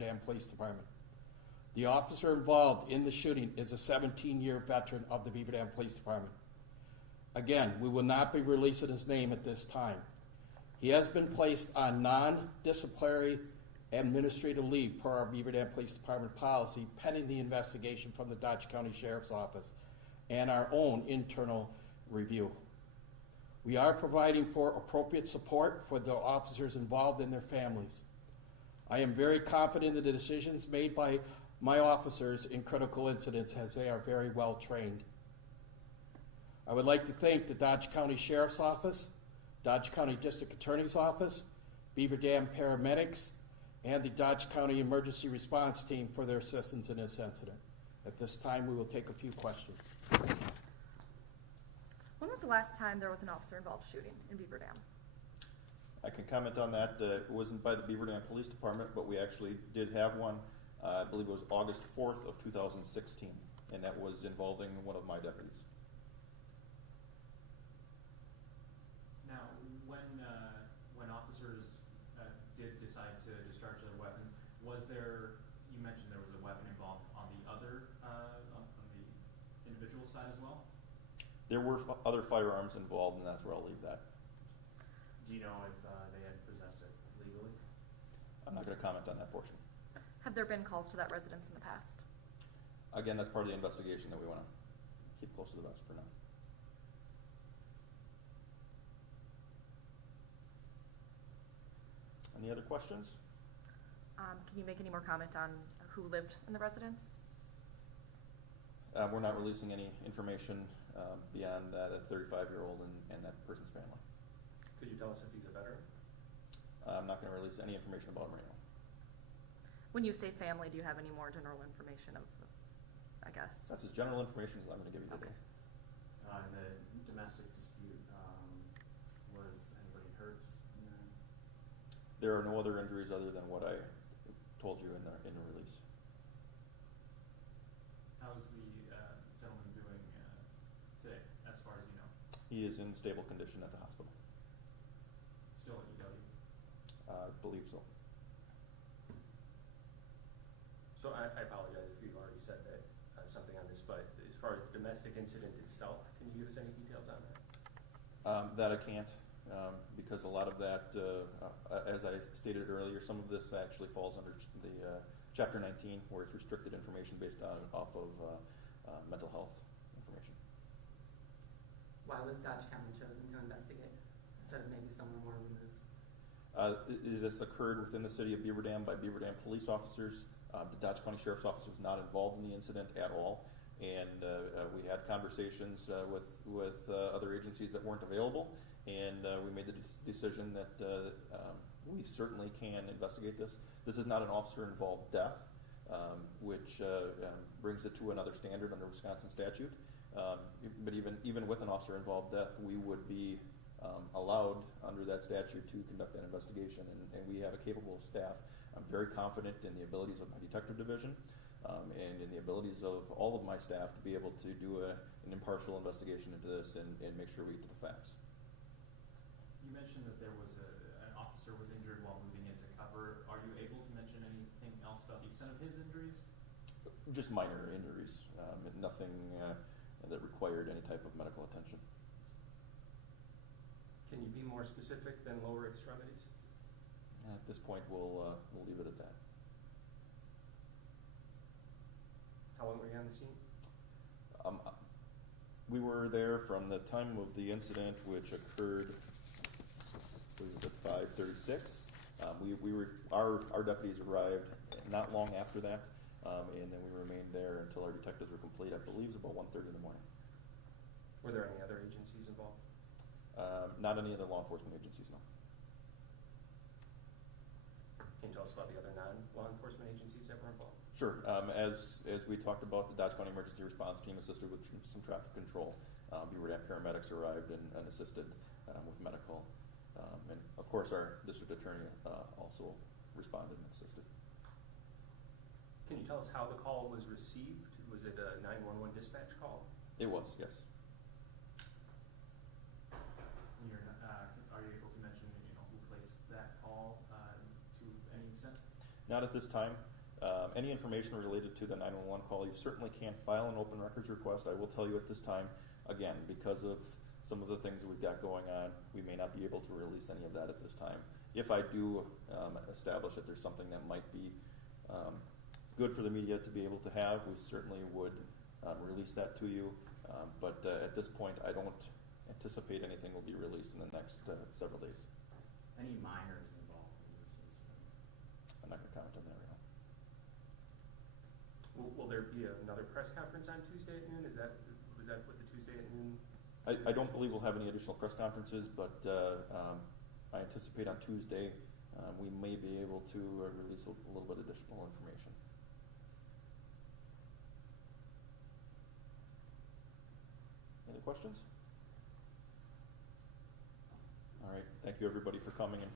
Beaver Dam Police Department. The officer involved in the shooting is a 17-year veteran of the Beaver Dam Police Department. Again, we will not be releasing his name at this time. He has been placed on non-disciplinary administrative leave per our Beaver Dam Police Department policy, pending the investigation from the Dodge County Sheriff's Office and our own internal review. We are providing for appropriate support for the officers involved and their families. I am very confident in the decisions made by my officers in critical incidents, as they are very well trained. I would like to thank the Dodge County Sheriff's Office, Dodge County District Attorney's Office, Beaver Dam paramedics, and the Dodge County Emergency Response Team for their assistance in this incident. At this time, we will take a few questions. When was the last time there was an officer-involved shooting in Beaver Dam? I can comment on that. It wasn't by the Beaver Dam Police Department, but we actually did have one. I believe it was August 4th of 2016, and that was involving one of my deputies. Now, when officers did decide to discharge their weapons, was there? You mentioned there was a weapon involved on the other on the individual side as well. There were other firearms involved, and that's where I'll leave that. Do you know if they had possessed it legally? I'm not going to comment on that portion. Have there been calls to that residence in the past? Again, that's part of the investigation that we want to keep close to the vest for now. Any other questions? Can you make any more comment on who lived in the residence? We're not releasing any information beyond that 35-year-old and that person's family. Could you tell us if he's a veteran? I'm not going to release any information about him right now. When you say family, do you have any more general information of, I guess? That's as general information as I'm going to give you today. In the domestic dispute, was anybody hurt? There are no other injuries other than what I told you in the release. How is the gentleman doing today, as far as you know? He is in stable condition at the hospital. Still at EW? I believe so. So I apologize if you've already said that something on this, but as far as the domestic incident itself, can you give us any details on that? That I can't, because a lot of that, as I stated earlier, some of this actually falls under the Chapter 19, where it's restricted information based off of mental health information. Why was Dodge County chosen to investigate instead of maybe somewhere more removed? This occurred within the city of Beaver Dam by Beaver Dam police officers. The Dodge County Sheriff's Office was not involved in the incident at all, and we had conversations with other agencies that weren't available, and we made the decision that we certainly can investigate this. This is not an officer-involved death, which brings it to another standard under Wisconsin statute. But even with an officer-involved death, we would be allowed under that statute to conduct that investigation, and we have a capable staff. I'm very confident in the abilities of my detective division and in the abilities of all of my staff to be able to do an impartial investigation into this and make sure we get to the facts. You mentioned that there was an officer was injured while moving into cover. Are you able to mention anything else about the extent of his injuries? Just minor injuries, nothing that required any type of medical attention. Can you be more specific than lower extremities? At this point, we'll leave it at that. How long were you on the scene? We were there from the time of the incident, which occurred at 5:36. Our deputies arrived not long after that, and then we remained there until our detectives were complete. I believe it was about 1:30 in the morning. Were there any other agencies involved? Not any other law enforcement agencies, no. Can you tell us about the other non-law enforcement agencies that were involved? Sure. As we talked about, the Dodge County Emergency Response Team assisted with some traffic control. Beaver Dam paramedics arrived and assisted with medical. And, of course, our district attorney also responded and assisted. Can you tell us how the call was received? Was it a 911 dispatch call? It was, yes. Are you able to mention who placed that call to any extent? Not at this time. Any information related to the 911 call, you certainly can file an open records request. I will tell you at this time, again, because of some of the things that we've got going on, we may not be able to release any of that at this time. If I do establish that there's something that might be good for the media to be able to have, we certainly would release that to you. But at this point, I don't anticipate anything will be released in the next several days. Any minors involved in this incident? I'm not going to comment on that right now. Will there be another press conference on Tuesday at noon? Was that what the Tuesday at noon? I don't believe we'll have any additional press conferences, but I anticipate on Tuesday we may be able to release a little bit additional information. Any questions? All right. Thank you, everybody, for coming and